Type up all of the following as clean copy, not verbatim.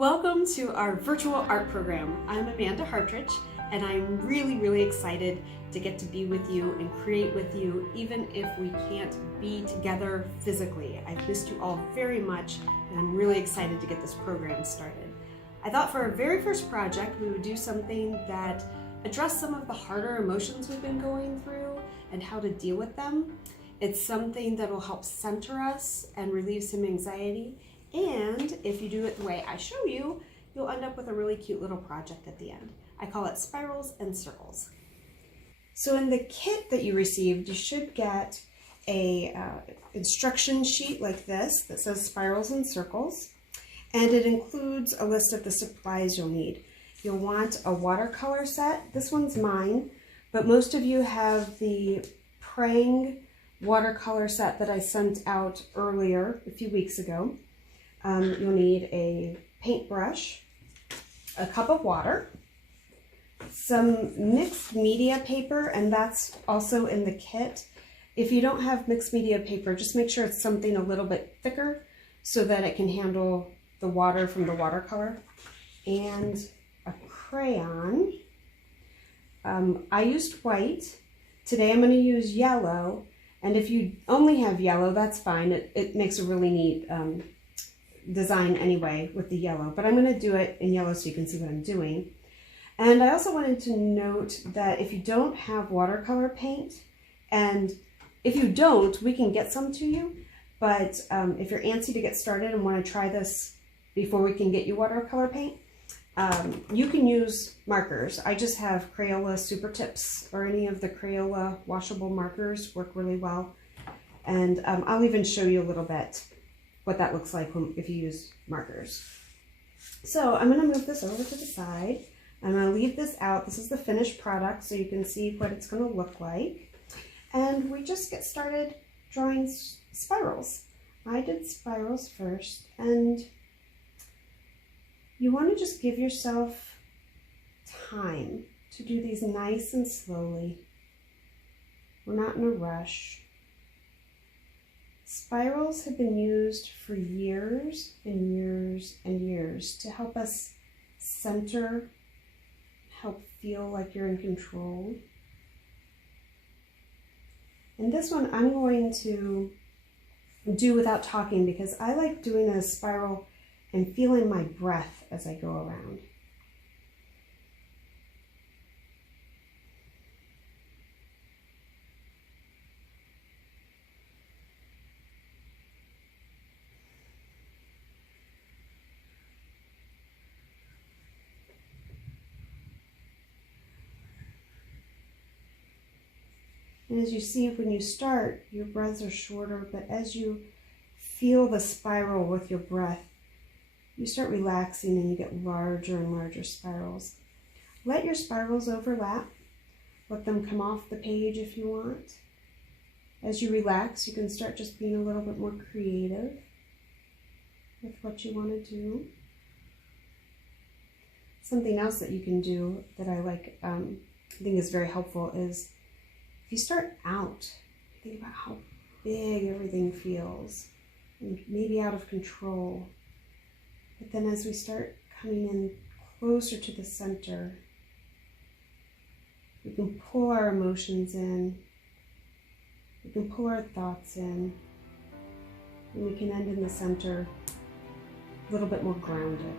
Welcome to our virtual art program. I'm Amanda Hartridge, and I'm really excited to get to be with you and create with you, even if we can't be together physically. I've missed you all very much, and I'm really excited to get this program started. I thought for our very first project, we would do something that addressed some of the harder emotions we've been going through and how to deal with them. It's something that will help center us and relieve some anxiety. And if you do it the way I show you, you'll end up with a really cute little project at the end. I call it Spirals and Circles. So in the kit that you received, you should get a instruction sheet like this that says Spirals and Circles. And it includes a list of the supplies you'll need. You'll want a watercolor set. This one's mine, but most of you have the Prang watercolor set that I sent out earlier a few weeks ago. You'll need a paintbrush, a cup of water, some mixed media paper, and that's also in the kit. If you don't have mixed media paper, just make sure it's something a little bit thicker so that it can handle the water from the watercolor, and a crayon. I used white. Today I'm going to use yellow, and if you only have yellow, that's fine. It makes a really neat design anyway with the yellow, but I'm going to do it in yellow so you can see what I'm doing. And I also wanted to note that if you don't have watercolor paint, and if you don't, we can get some to you, but if you're antsy to get started and want to try this before we can get you watercolor paint, you can use markers. I just have Crayola Super Tips, or any of the Crayola washable markers work really well. And I'll even show you a little bit what that looks like if you use markers. So I'm going to move this over to the side. I'm going to leave this out. This is the finished product, so you can see what it's going to look like. And we just get started drawing spirals. I did spirals first, and you want to just give yourself time to do these nice and slowly. We're not in a rush. Spirals have been used for years and years and years to help us center, help feel like you're in control. And this one I'm going to do without talking because I like doing a spiral and feeling my breath as I go around. And as you see, when you start, your breaths are shorter, but as you feel the spiral with your breath, you start relaxing and you get larger and larger spirals. Let your spirals overlap. Let them come off the page if you want. As you relax, you can start just being a little bit more creative with what you want to do. Something else that you can do that I like, I think is very helpful is if you start out, think about how big everything feels and maybe out of control. But then as we start coming in closer to the center, we can pull our emotions in, we can pull our thoughts in, and we can end in the center a little bit more grounded.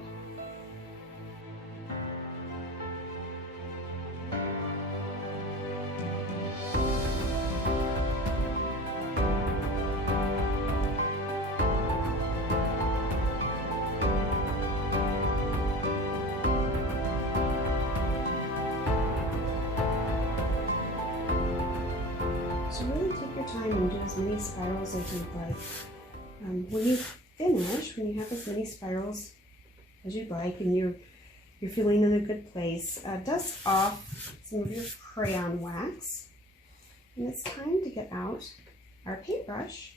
So really take your time and do as many spirals as you'd like. When you finish, when you have as many spirals as you'd like and you're feeling in a good place, dust off some of your crayon wax. And it's time to get out our paintbrush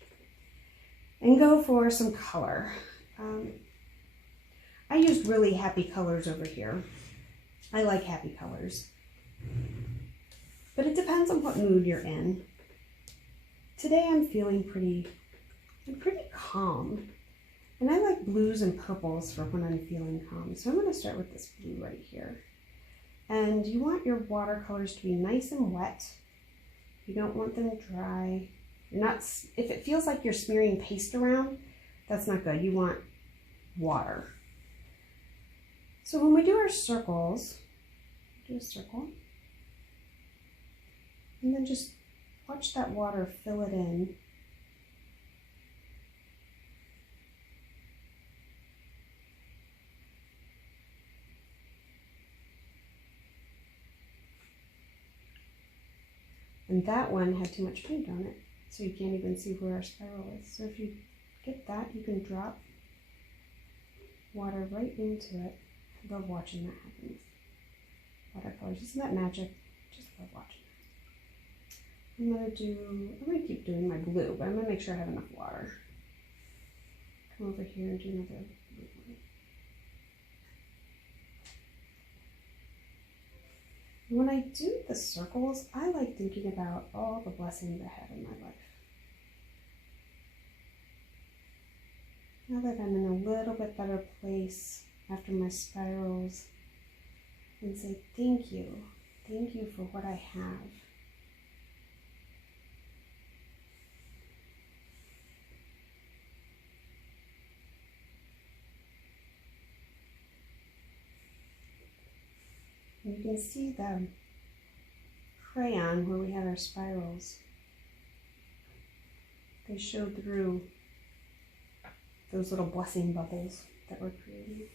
and go for some color. I used really happy colors over here. I like happy colors. But it depends on what mood you're in. Today I'm feeling pretty calm. And I like blues and purples for when I'm feeling calm. So I'm going to start with this blue right here. And you want your watercolors to be nice and wet. You don't want them dry. You're not, if it feels like you're smearing paste around, that's not good. You want water. So when we do our circles, do a circle, and then just watch that water fill it in. And that one had too much paint on it, so you can't even see where our spiral is. So if you get that, you can drop water right into it. I love watching that happen with watercolors. Isn't that magic? Just love watching it. I'm gonna keep doing my blue, but I'm gonna make sure I have enough water. Come over here and do another blue one. When I do the circles, I like thinking about all the blessings I have in my life. Now that I'm in a little bit better place after my spirals, and say thank you for what I have. And you can see the crayon where we had our spirals. They showed through those little blessing bubbles that we're creating.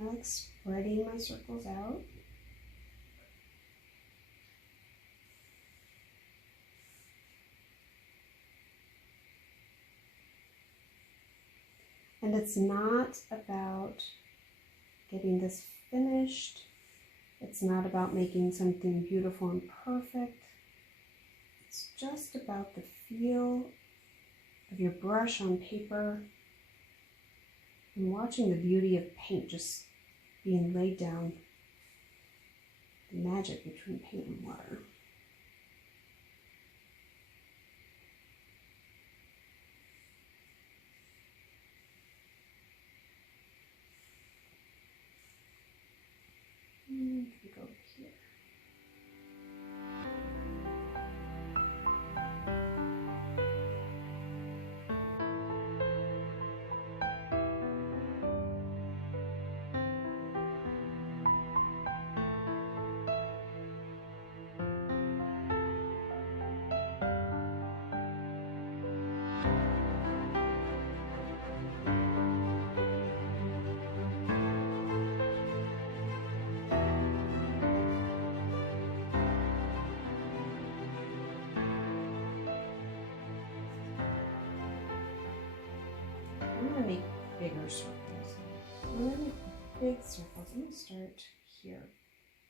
I like spreading my circles out. And it's not about getting this finished. It's not about making something beautiful and perfect. It's just about the feel of your brush on paper and watching the beauty of paint just being laid down. The magic between paint and water. And we go here. I'm going to make bigger circles. I'm going to make big circles. I'm going to start here.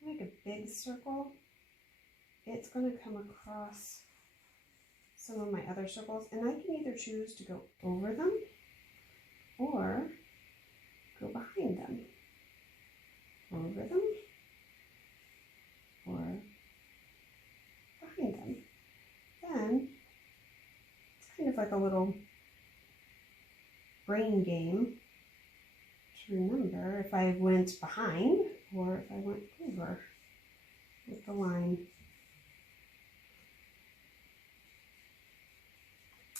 Make a big circle. It's going to come across some of my other circles, and I can either choose to go over them or go behind them. Over them or behind them. Then it's kind of like a little brain game to remember if I went behind or if I went over with the line.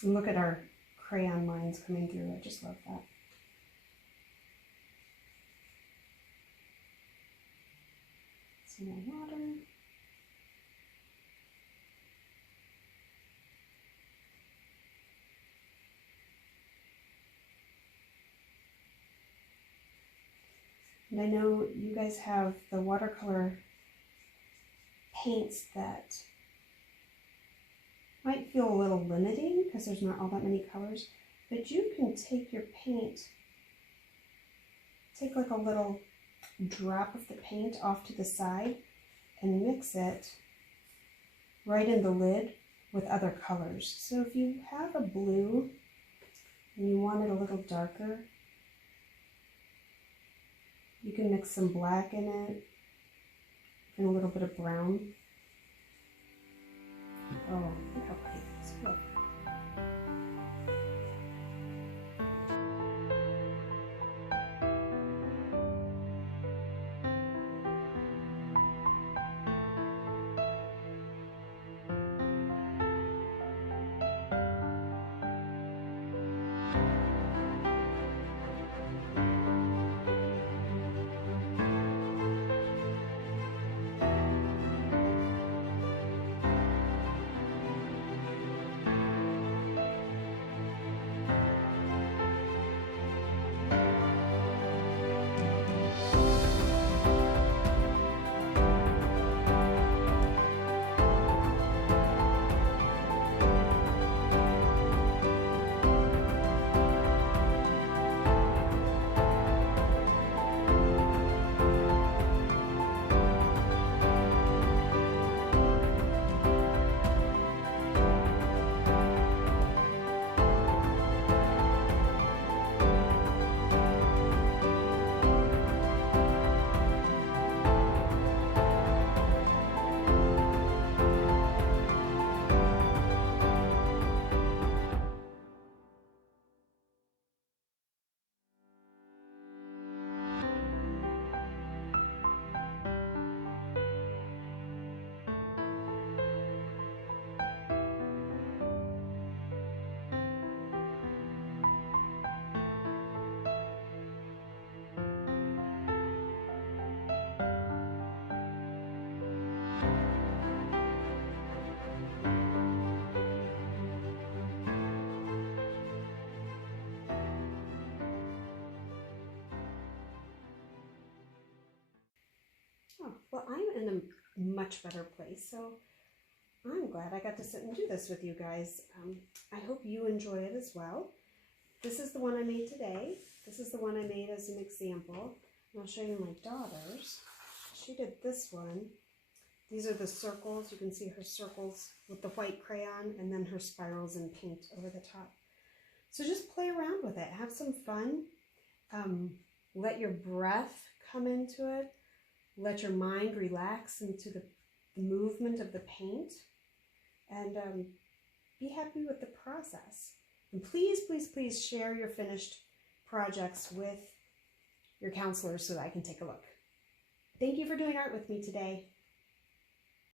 And look at our crayon lines coming through. I just love that. Some more water. And I know you guys have the watercolor paints that might feel a little limiting because there's not all that many colors, but you can take your paint, take like a little drop of the paint off to the side and mix it right in the lid with other colors. So if you have a blue and you want it a little darker, you can mix some black in it and a little bit of brown. Oh, look how pretty it is. Look. Oh, well, I'm in a much better place, so I'm glad I got to sit and do this with you guys. I hope you enjoy it as well. This is the one I made today. This is the one I made as an example. And I'll show you my daughter's. She did this one. These are the circles. You can see her circles with the white crayon and then her spirals in paint over the top. So just play around with it. Have some fun. Let your breath come into it. Let your mind relax into the movement of the paint. And be happy with the process. And please, please, please share your finished projects with your counselors so that I can take a look. Thank you for doing art with me today.